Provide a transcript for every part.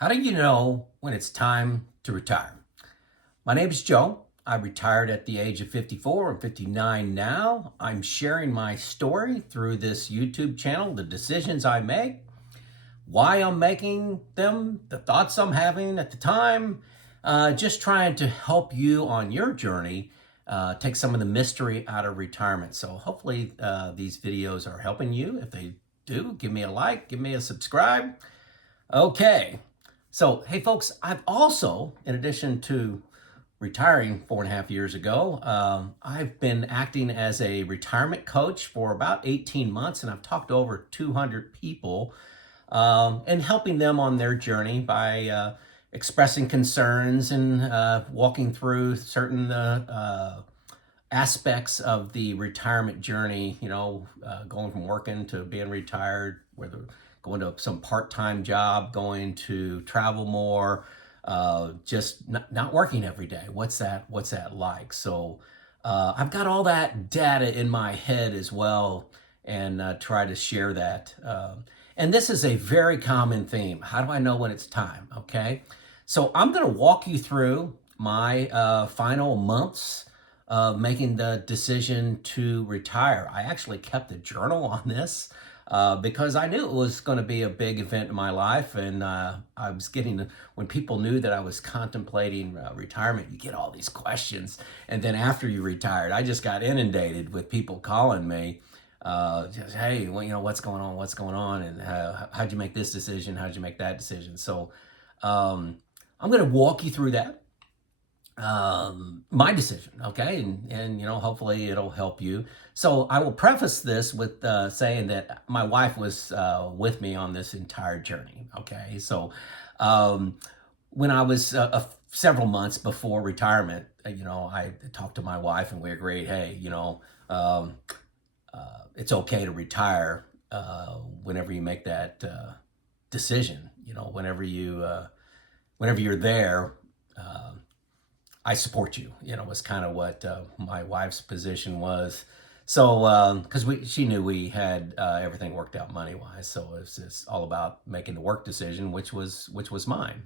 How do you know when it's time to retire? My name is Joe. I retired at the age of 54. I'm 59 now. I'm sharing my story through this YouTube channel, the decisions I make, why I'm making them, the thoughts I'm having at the time, just trying to help you on your journey, take some of the mystery out of retirement. So hopefully these videos are helping you. If they do, give me a like, give me a subscribe. Okay. So, hey folks, I've also, in addition to retiring 4.5 years ago, I've been acting as a retirement coach for about 18 months, and I've talked to over 200 people and helping them on their journey by expressing concerns and walking through certain aspects of the retirement journey, going from working to being retired, whether going to some part-time job, going to travel more, just not working every day. What's that like? So I've got all that data in my head as well, and try to share that. And this is a very common theme. How do I know when it's time? Okay. So I'm going to walk you through my final months of making the decision to retire. I actually kept a journal on this because I knew it was going to be a big event in my life. And I was when people knew that I was contemplating retirement, you get all these questions. And then after you retired, I just got inundated with people calling me. Just, hey, well, what's going on? What's going on? And how'd you make this decision? How'd you make that decision? So I'm going to walk you through that. My decision, okay, and hopefully it'll help you. So I will preface this with saying that my wife was with me on this entire journey. Okay, so when I was several months before retirement, I talked to my wife and we agreed, hey, um, it's okay to retire whenever you make that decision. Whenever you're there. I support you, was kind of what my wife's position was. So, because she knew we had everything worked out money wise, so it was just all about making the work decision, which was mine.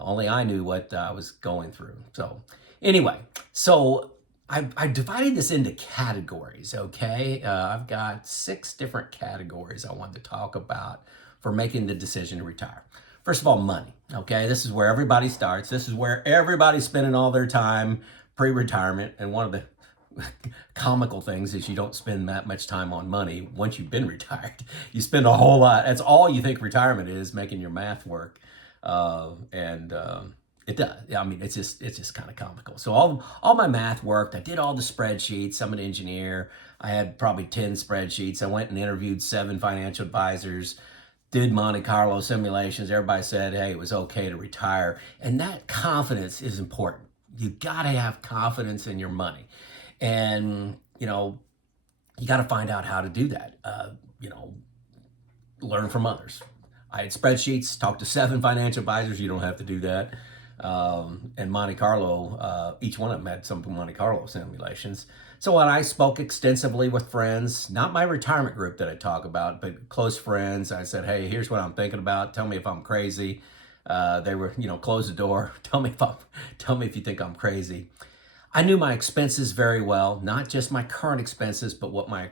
Only I knew what I was going through. So, anyway, so I divided this into categories. Okay, I've got 6 different categories I wanted to talk about for making the decision to retire. First of all, money. Okay, this is where everybody starts. This is where everybody's spending all their time pre-retirement. And one of the comical things is you don't spend that much time on money once you've been retired. You spend a whole lot. That's all you think retirement is, making your math work. And it does. I mean, it's just kind of comical. So all my math worked. I did all the spreadsheets. I'm an engineer. I had probably 10 spreadsheets. I went and interviewed 7 financial advisors, did Monte Carlo simulations. Everybody said, hey, it was okay to retire. And that confidence is important. You got to have confidence in your money. And, you got to find out how to do that. Learn from others. I had spreadsheets, talked to 7 financial advisors. You don't have to do that. And Monte Carlo, each one of them had some Monte Carlo simulations. So when I spoke extensively with friends, not my retirement group that I talk about, but close friends, I said, hey, here's what I'm thinking about. Tell me if I'm crazy. They were, close the door. Tell me if you think I'm crazy. I knew my expenses very well, not just my current expenses, but what my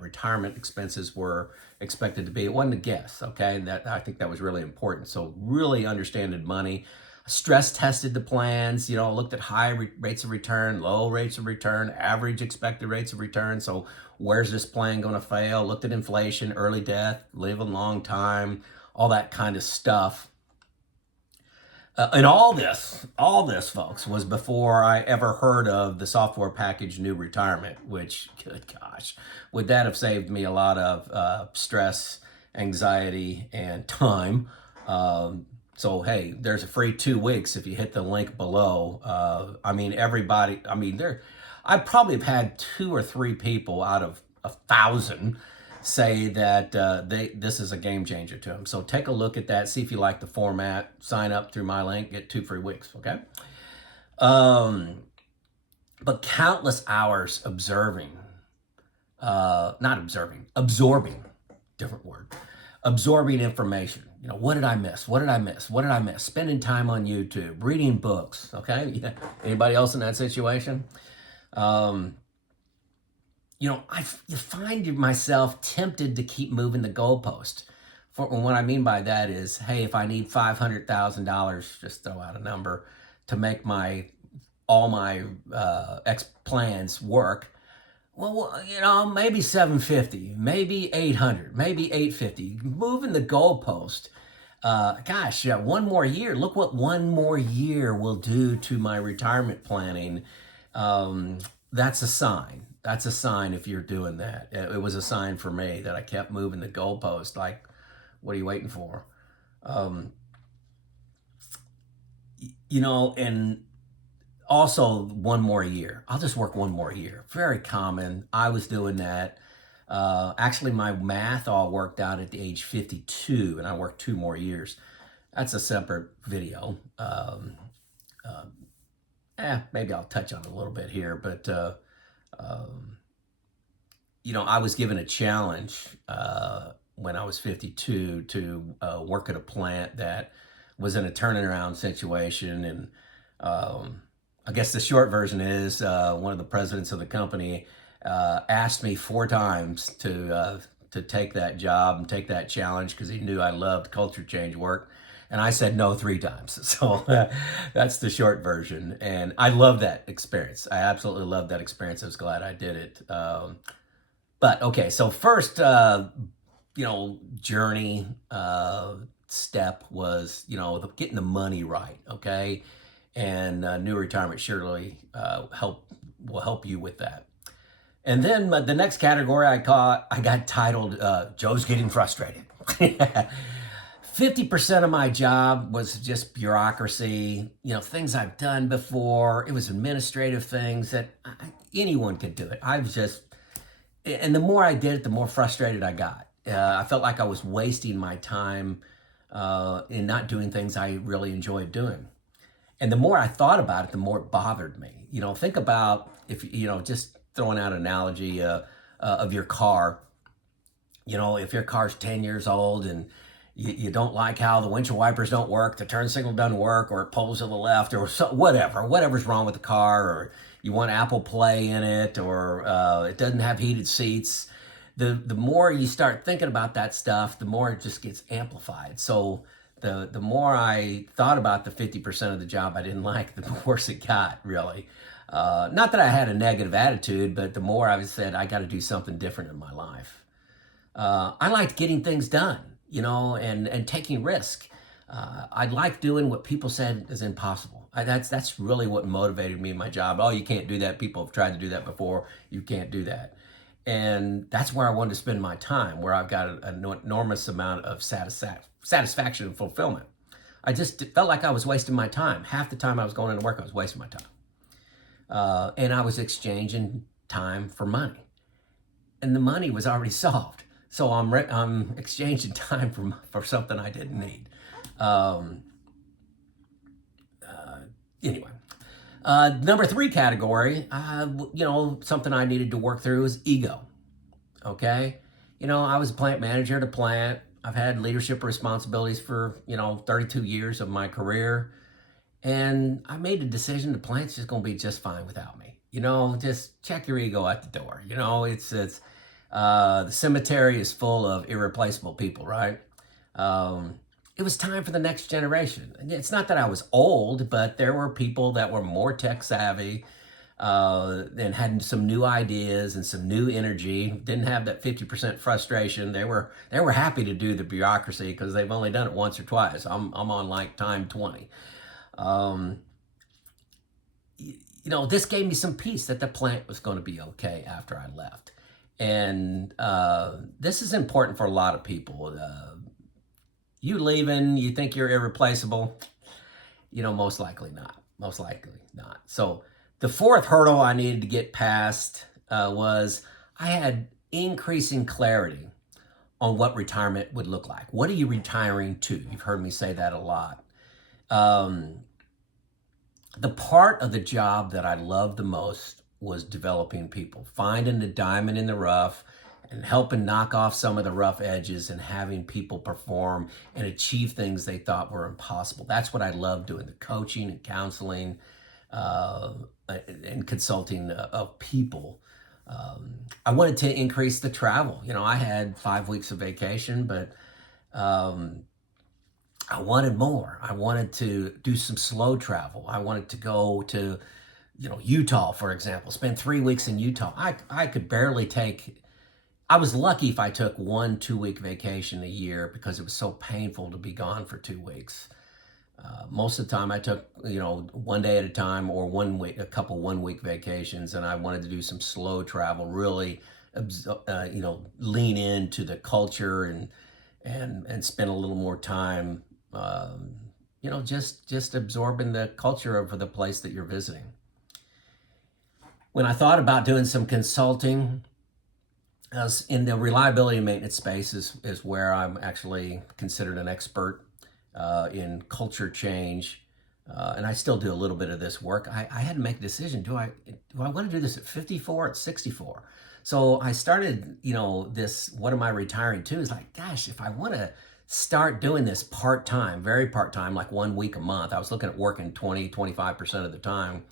retirement expenses were expected to be. It wasn't a guess, okay? And I think that was really important. So really understanding money. Stress tested the plans, looked at high rates of return, low rates of return, average expected rates of return. So where's this plan going to fail? Looked at inflation, early death, live a long time, all that kind of stuff. And all this, folks, was before I ever heard of the software package New Retirement, which, good gosh, would that have saved me a lot of stress, anxiety, and time. So, hey, there's a free 2 weeks if you hit the link below. I probably have had 2 or 3 people out of 1,000 say that this is a game changer to them. So take a look at that, see if you like the format, sign up through my link, get 2 free weeks, okay? But countless hours absorbing, different word, absorbing information. You know, what did I miss? What did I miss? What did I miss? Spending time on YouTube, reading books. Okay, yeah. Anybody else in that situation? Um, you know, you find myself tempted to keep moving the goalpost. And what I mean by that is, hey, if I need $500,000, just throw out a number to make all my X plans work. Well, you know, maybe 750, maybe 800, maybe 850. Moving the goalpost. Gosh, yeah, one more year. Look what one more year will do to my retirement planning. That's a sign. That's a sign if you're doing that. It was a sign for me that I kept moving the goalpost. Like, what are you waiting for? Um, you know, and also one more year. I'll just work one more year. Very common. I was doing that. Actually, my math all worked out at the age 52, and I worked 2 more years. That's a separate video. Maybe I'll touch on it a little bit here, but um, you know, I was given a challenge when I was 52 to work at a plant that was in a turnaround situation, and I guess the short version is one of the presidents of the company asked me 4 times to take that job and take that challenge because he knew I loved culture change work. And I said no 3 times. So that's the short version. And I love that experience. I absolutely love that experience. I was glad I did it. But okay, so first, you know, journey step was, you know, getting the money right, okay? And New Retirement surely will help you with that. And then the next category I got titled Joe's Getting Frustrated. 50% of my job was just bureaucracy, you know, things I've done before. It was administrative things that anyone could do it. And the more I did it, the more frustrated I got. I felt like I was wasting my time in not doing things I really enjoyed doing. And the more I thought about it, the more it bothered me. You know, think about if, you know, just throwing out an analogy of your car. You know, if your car's 10 years old and you don't like how the windshield wipers don't work, the turn signal doesn't work, or it pulls to the left, or whatever's wrong with the car, or you want Apple Play in it, or it doesn't have heated seats. The more you start thinking about that stuff, the more it just gets amplified. So the more I thought about the 50% of the job I didn't like, the worse it got, really. Not that I had a negative attitude, but the more I said, I got to do something different in my life. I liked getting things done, you know, and taking risk. I liked doing what people said is impossible. That's really what motivated me in my job. Oh, you can't do that. People have tried to do that before. You can't do that. And that's where I wanted to spend my time, where I've got an enormous amount of satisfaction and fulfillment. I just felt like I was wasting my time. Half the time I was going into work, I was wasting my time. And I was exchanging time for money. And the money was already solved. So I'm exchanging time for something I didn't need. Anyway, number 3 category, you know, something I needed to work through is ego. Okay, you know, I was a plant manager at a plant. I've had leadership responsibilities for, you know, 32 years of my career, and I made the decision the plant's just going to be just fine without me. You know, just check your ego at the door. You know, it's the cemetery is full of irreplaceable people, right? It was time for the next generation. It's not that I was old, but there were people that were more tech savvy and had some new ideas and some new energy. Didn't have that 50% frustration. They were happy to do the bureaucracy because they've only done it once or twice. I'm on like time 20. You know, this gave me some peace that the plant was going to be okay after I left. And this is important for a lot of people. You leaving, you think you're irreplaceable? You know, most likely not. Most likely not. So the 4th hurdle I needed to get past was I had increasing clarity on what retirement would look like. What are you retiring to? You've heard me say that a lot. The part of the job that I loved the most was developing people, finding the diamond in the rough and helping knock off some of the rough edges and having people perform and achieve things they thought were impossible. That's what I love doing, the coaching and counseling uh, and consulting of people. I wanted to increase the travel. I had 5 weeks of vacation, but um, I wanted more. I wanted to do some slow travel. I wanted to go to, Utah, for example, spend 3 weeks in Utah. I could barely take, I was lucky if I took 1 2 week vacation a year because it was so painful to be gone for 2 weeks. Most of the time I took, one day at a time or 1 week, a couple 1 week vacations, and I wanted to do some slow travel, really, lean into the culture and spend a little more time, just absorbing the culture of the place that you're visiting. When I thought about doing some consulting, as in the reliability and maintenance space is where I'm actually considered an expert in culture change, and I still do a little bit of this work. I had to make a decision: do I want to do this at 54, at 64? So I started, this. What am I retiring to? Is like, gosh, if I want to start doing this part time, very part time, like 1 week a month. I was looking at working 20, 25% of the time.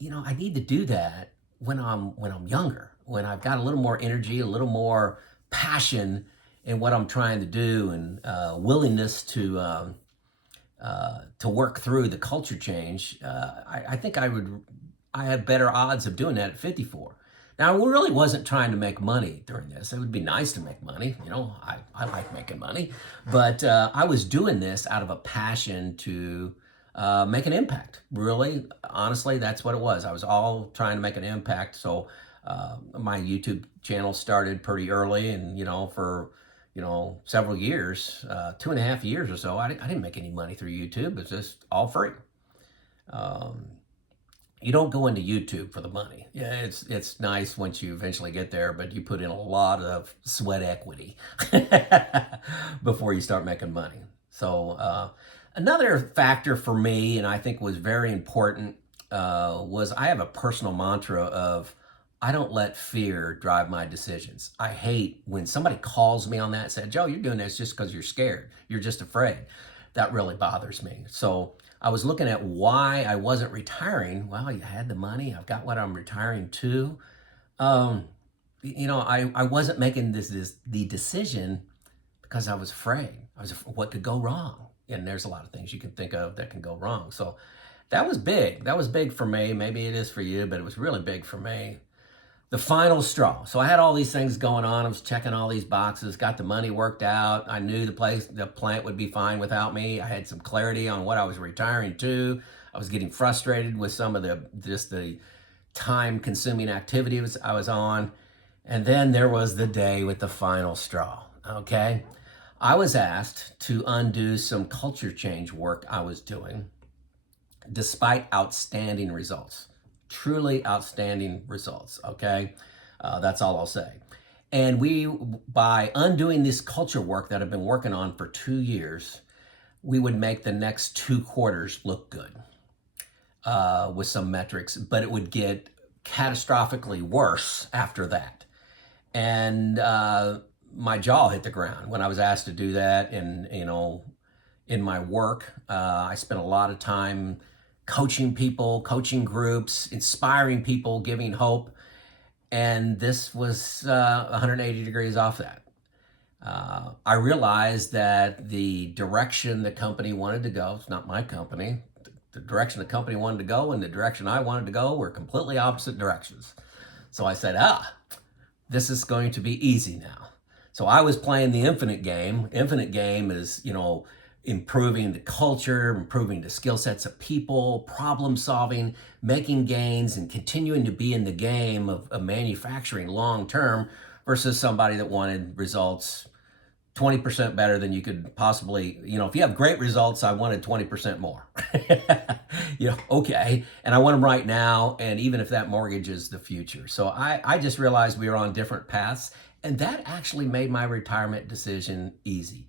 I need to do that when I'm younger, when I've got a little more energy, a little more passion in what I'm trying to do, and willingness to work through the culture change. I think I have better odds of doing that at 54. Now, I really wasn't trying to make money during this. It would be nice to make money. I like making money, but I was doing this out of a passion to make an impact. Really, honestly, that's what it was. I was all trying to make an impact. So my YouTube channel started pretty early, and for several years, 2.5 years or so, I didn't make any money through YouTube. It's just all free. Um, you don't go into YouTube for the money. Yeah, it's nice once you eventually get there, but you put in a lot of sweat equity before you start making money. So another factor for me, and I think was very important, was I have a personal mantra of I don't let fear drive my decisions. I hate when somebody calls me on that and said, Joe, you're doing this just because you're scared. You're just afraid. That really bothers me. So I was looking at why I wasn't retiring. Well, you had the money. I've got what I'm retiring to. Um, I wasn't making the decision because I was afraid. What could go wrong? And there's a lot of things you can think of that can go wrong. So that was big. That was big for me. Maybe it is for you, but it was really big for me. The final straw. So I had all these things going on. I was checking all these boxes, got the money worked out. I knew the plant would be fine without me. I had some clarity on what I was retiring to. I was getting frustrated with some of the time consuming activities I was on. And then there was the day with the final straw. Okay. I was asked to undo some culture change work I was doing despite outstanding results. Truly outstanding results, okay? That's all I'll say. And by undoing this culture work that I've been working on for 2 years, we would make the next 2 quarters look good with some metrics, but it would get catastrophically worse after that. And my jaw hit the ground when I was asked to do that. And, in my work, I spent a lot of time coaching people, coaching groups, inspiring people, giving hope. And this was 180 degrees off that. I realized that the direction the company wanted to go, it's not my company, the direction the company wanted to go and the direction I wanted to go were completely opposite directions. So I said, this is going to be easy now. So I was playing the infinite game. Infinite game is, improving the culture, improving the skill sets of people, problem solving, making gains, and continuing to be in the game of manufacturing long term versus somebody that wanted results 20% better than you could possibly, if you have great results, I wanted 20% more. Okay. And I want them right now. And even if that mortgage is the future. So I just realized we were on different paths. And that actually made my retirement decision easy.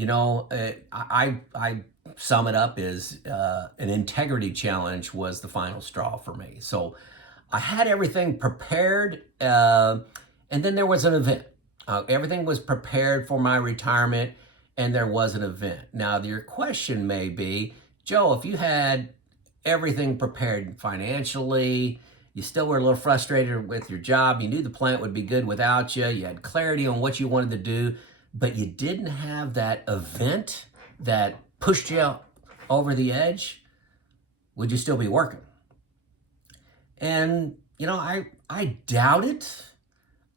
I sum it up as an integrity challenge was the final straw for me. So I had everything prepared, And then there was an event. Everything was prepared for my retirement, and there was an event. Now, your question may be, Joe, if you had everything prepared financially, you still were a little frustrated with your job, you knew the plant would be good without you, you had clarity on what you wanted to do, but you didn't have that event that pushed you over the edge, would you still be working? And, I doubt it.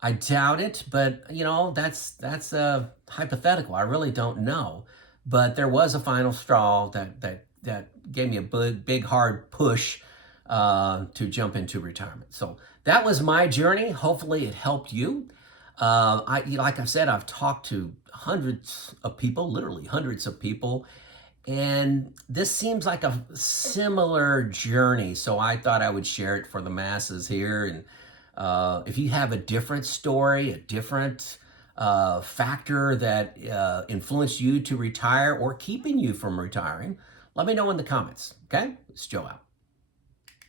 I doubt it, but that's a hypothetical. I really don't know. But there was a final straw that gave me a big hard push to jump into retirement. So that was my journey. Hopefully, it helped you. Like I've said, I've talked to hundreds of people, literally hundreds of people, and this seems like a similar journey. So I thought I would share it for the masses here. And if you have a different story, a different factor that influenced you to retire or keeping you from retiring, let me know in the comments. Okay? It's Joe out.